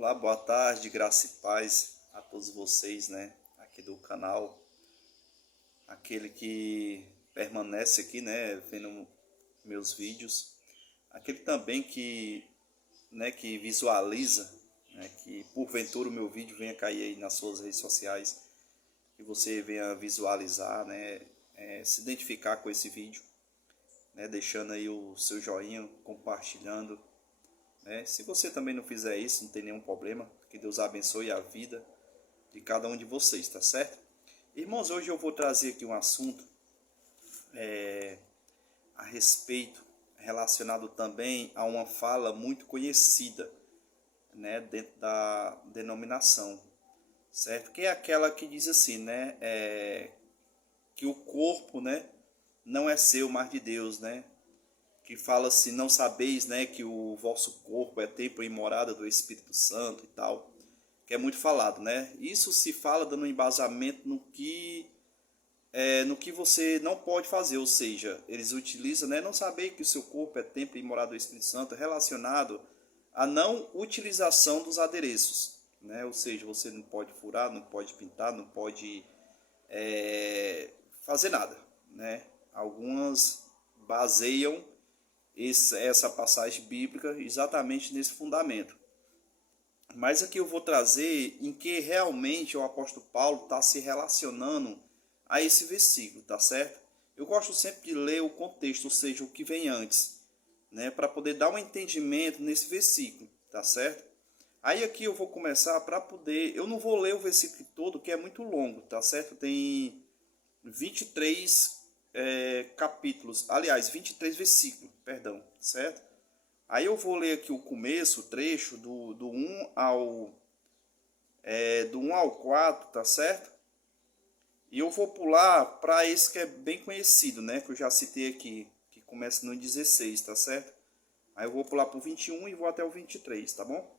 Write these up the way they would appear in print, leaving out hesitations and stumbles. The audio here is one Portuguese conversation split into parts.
Olá, boa tarde, graça e paz a todos vocês, né, aqui do canal, aquele que permanece aqui, né, vendo meus vídeos, aquele também que visualiza, né, que porventura o meu vídeo venha cair aí nas suas redes sociais, que você venha visualizar, né, se identificar com esse vídeo, né, deixando aí o seu joinha, compartilhando. Se você também não fizer isso, não tem nenhum problema. Que Deus abençoe a vida de cada um de vocês, tá certo? Irmãos, hoje eu vou trazer aqui um assunto a respeito, relacionado também a uma fala muito conhecida, né, dentro da denominação, certo? Que é aquela que diz assim, né, que o corpo, né, não é seu, mas de Deus, né? Que fala assim, não sabeis, né, que o vosso corpo é templo e morada do Espírito Santo e tal, que é muito falado, né? Isso se fala dando um embasamento no que você não pode fazer, ou seja, eles utilizam, né, não saber que o seu corpo é templo e morada do Espírito Santo, relacionado à não utilização dos adereços, né? Ou seja, você não pode furar, não pode pintar, não pode fazer nada, né? Algumas baseiam essa passagem bíblica exatamente nesse fundamento. Mas aqui eu vou trazer em que realmente o apóstolo Paulo está se relacionando a esse versículo, tá certo? Eu gosto sempre de ler o contexto, ou seja, o que vem antes, né, para poder dar um entendimento nesse versículo, tá certo? Aí aqui eu vou começar para poder, eu não vou ler o versículo todo, que é muito longo, tá certo? Tem 23 capítulos, aliás, 23 versículos, perdão, certo? Aí eu vou ler aqui o começo, o trecho do 1 ao 4, tá certo? E eu vou pular para esse que é bem conhecido, né? Que eu já citei aqui, que começa no 16, tá certo? Aí eu vou pular para o 21 e vou até o 23, tá bom?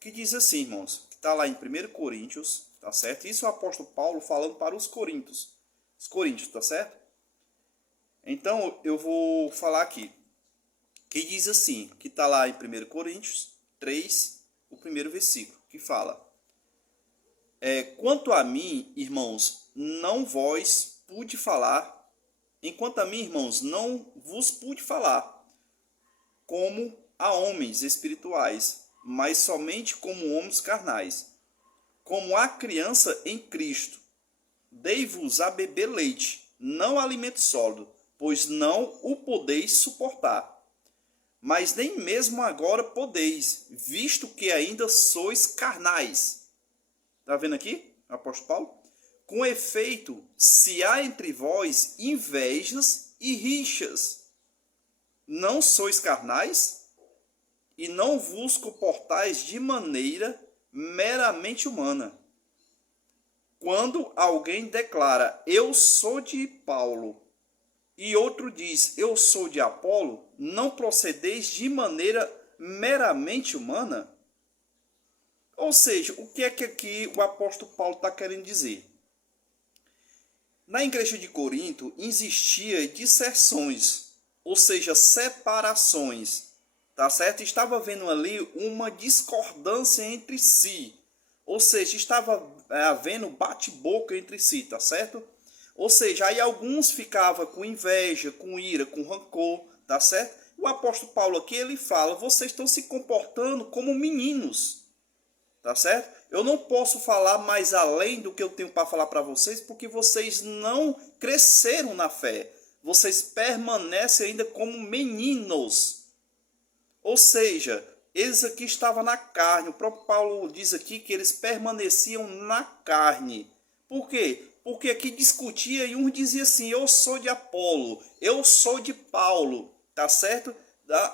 Que diz assim, irmãos, que está lá em 1 Coríntios, tá certo? Isso é o apóstolo Paulo falando para os coríntios, tá certo? Então eu vou falar aqui, que diz assim, que está lá em 1 Coríntios 3, o primeiro versículo, que fala: quanto a mim, irmãos, não vos pude falar, enquanto a mim, irmãos, não vos pude falar, como a homens espirituais, mas somente como homens carnais, como a criança em Cristo. Dei-vos a beber leite, não alimento sólido, pois não o podeis suportar. Mas nem mesmo agora podeis, visto que ainda sois carnais. Está vendo aqui, apóstolo Paulo? Com efeito, se há entre vós invejas e rixas, não sois carnais? E não vos comportais de maneira meramente humana. Quando alguém declara, eu sou de Paulo, e outro diz, eu sou de Apolo, não procedeis de maneira meramente humana? Ou seja, o que é que aqui o apóstolo Paulo está querendo dizer? Na igreja de Corinto existia disserções, ou seja, separações, tá certo? Estava havendo ali uma discordância entre si, ou seja, estava havendo bate-boca entre si, tá certo? Ou seja, aí alguns ficavam com inveja, com ira, com rancor, tá certo? O apóstolo Paulo aqui, ele fala, vocês estão se comportando como meninos, tá certo? Eu não posso falar mais além do que eu tenho para falar para vocês, porque vocês não cresceram na fé. Vocês permanecem ainda como meninos. Ou seja, eles aqui estavam na carne. O próprio Paulo diz aqui que eles permaneciam na carne. Por quê? Porque aqui discutia e um dizia assim, eu sou de Apolo, eu sou de Paulo, tá certo?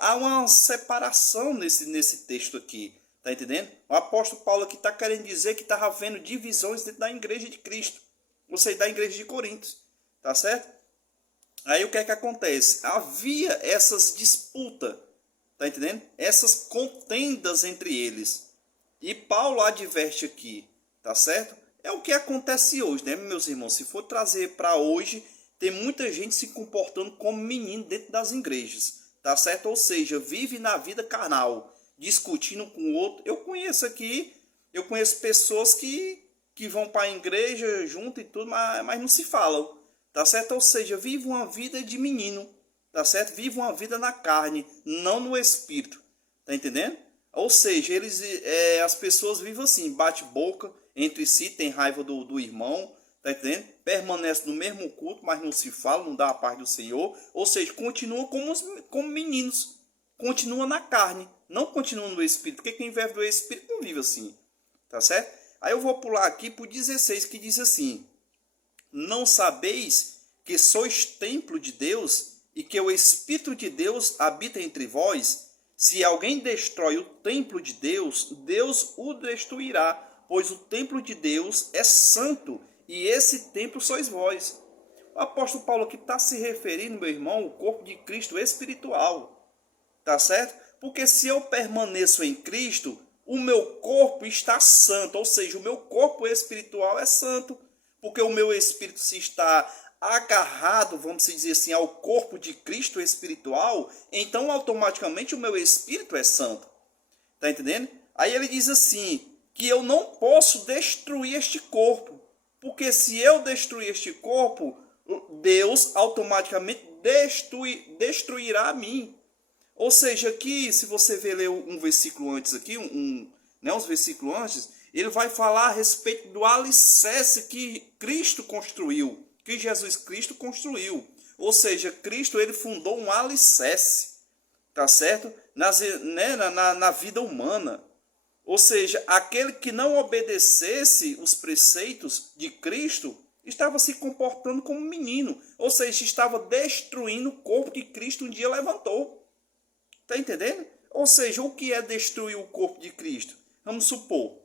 Há uma separação nesse texto aqui, tá entendendo? O apóstolo Paulo aqui está querendo dizer que estava havendo divisões dentro da igreja de Cristo, ou seja, da igreja de Corinto, tá certo? Aí o que é que acontece? Havia essas disputas, tá entendendo? Essas contendas entre eles. E Paulo adverte aqui, tá certo? É o que acontece hoje, né, meus irmãos? Se for trazer para hoje, tem muita gente se comportando como menino dentro das igrejas, tá certo? Ou seja, vive na vida carnal, discutindo com o outro. Eu conheço pessoas que vão para a igreja junto e tudo, mas não se falam, tá certo? Ou seja, vive uma vida de menino, tá certo? Vive uma vida na carne, não no espírito, tá entendendo? Ou seja, as pessoas vivem assim, bate boca entre si, tem raiva do irmão, tá entendendo? Permanece no mesmo culto, mas não se fala, não dá a paz do Senhor. Ou seja, continua como meninos, continua na carne, não continua no espírito, porque quem vive do espírito não vive assim, tá certo? Aí eu vou pular aqui para o 16, que diz assim: não sabeis que sois templo de Deus e que o Espírito de Deus habita entre vós? Se alguém destrói o templo de Deus, Deus o destruirá, pois o templo de Deus é santo e esse templo sois vós. O apóstolo Paulo aqui está se referindo, meu irmão, ao corpo de Cristo espiritual, tá certo? Porque se eu permaneço em Cristo, o meu corpo está santo, ou seja, o meu corpo espiritual é santo, porque o meu espírito se está agarrado, vamos dizer assim, ao corpo de Cristo espiritual, então automaticamente o meu espírito é santo. Tá entendendo? Aí ele diz assim, que eu não posso destruir este corpo, porque se eu destruir este corpo, Deus automaticamente destruirá a mim. Ou seja, aqui, se você ler um versículo antes aqui, uns versículos antes, ele vai falar a respeito do alicerce que Cristo construiu, que Jesus Cristo construiu. Ou seja, Cristo ele fundou um alicerce, tá certo? Na vida humana. Ou seja, aquele que não obedecesse os preceitos de Cristo estava se comportando como menino. Ou seja, estava destruindo o corpo que Cristo um dia levantou. Tá entendendo? Ou seja, o que é destruir o corpo de Cristo? Vamos supor,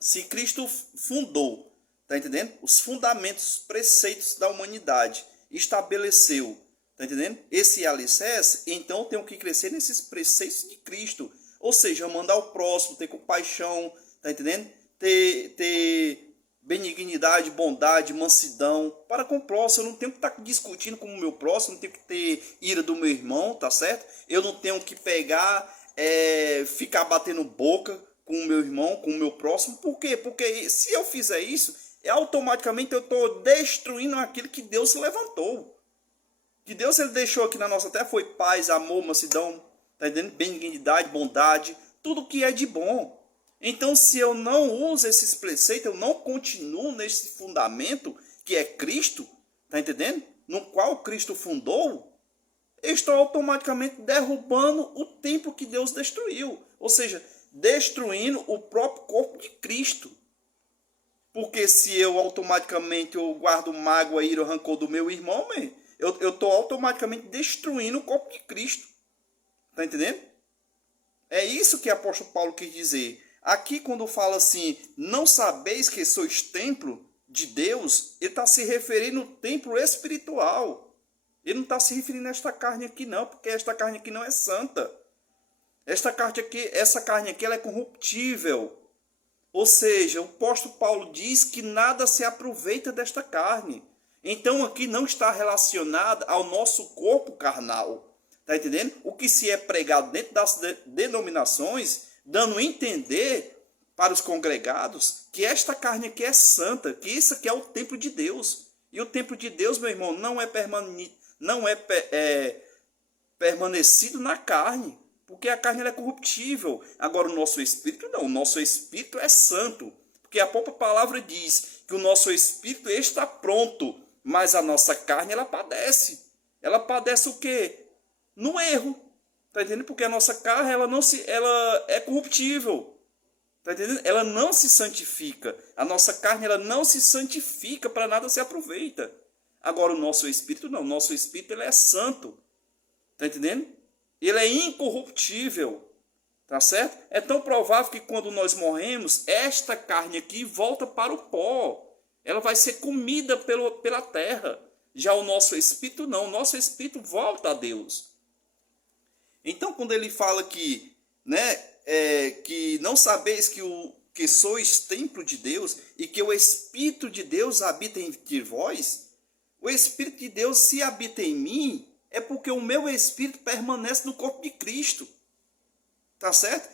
se Cristo fundou, tá entendendo? Os fundamentos, preceitos da humanidade, estabeleceu, tá entendendo? Esse alicerce, então eu tenho que crescer nesses preceitos de Cristo. Ou seja, mandar o próximo, ter compaixão, tá entendendo? Ter benignidade, bondade, mansidão para com o próximo. Eu não tenho que estar discutindo com o meu próximo, não tenho que ter ira do meu irmão, tá certo? Eu não tenho que pegar, ficar batendo boca com o meu irmão, com o meu próximo. Por quê? Porque se eu fizer isso, automaticamente eu estou destruindo aquilo que Deus levantou. Que Deus ele deixou aqui na nossa terra foi paz, amor, mansidão, tá entendendo? Benignidade, bondade, tudo que é de bom. Então, se eu não uso esses preceitos, eu não continuo nesse fundamento que é Cristo, tá entendendo? No qual Cristo fundou, eu estou automaticamente derrubando o templo que Deus destruiu. Ou seja, destruindo o próprio corpo de Cristo. Porque se eu automaticamente guardo mágoa, ira, rancor do meu irmão, eu estou automaticamente destruindo o corpo de Cristo. Tá entendendo? É isso que o apóstolo Paulo quis dizer. Aqui quando fala assim, não sabeis que sois templo de Deus, ele está se referindo ao templo espiritual. Ele não está se referindo a esta carne aqui não, porque esta carne aqui não é santa. Essa carne aqui ela é corruptível. Ou seja, o apóstolo Paulo diz que nada se aproveita desta carne. Então aqui não está relacionado ao nosso corpo carnal. Está entendendo? O que se é pregado dentro das denominações, dando a entender para os congregados que esta carne aqui é santa, que isso aqui é o templo de Deus. E o templo de Deus, meu irmão, não é permanecido na carne, porque a carne ela é corruptível. Agora o nosso espírito não, o nosso espírito é santo, porque a própria palavra diz que o nosso espírito está pronto, mas a nossa carne ela padece. Ela padece o quê? No erro. Tá entendendo? Porque a nossa carne ela é corruptível. Tá entendendo? Ela não se santifica. A nossa carne ela não se santifica, para nada se aproveita. Agora o nosso espírito não, o nosso espírito ele é santo. Tá entendendo? Ele é incorruptível. Tá certo? É tão provável que quando nós morremos, esta carne aqui volta para o pó. Ela vai ser comida pela terra. Já o nosso espírito não, o nosso espírito volta a Deus. Então, quando ele fala que, que não sabeis que sois templo de Deus e que o Espírito de Deus habita entre vós, o Espírito de Deus se habita em mim, é porque o meu Espírito permanece no corpo de Cristo. Tá certo?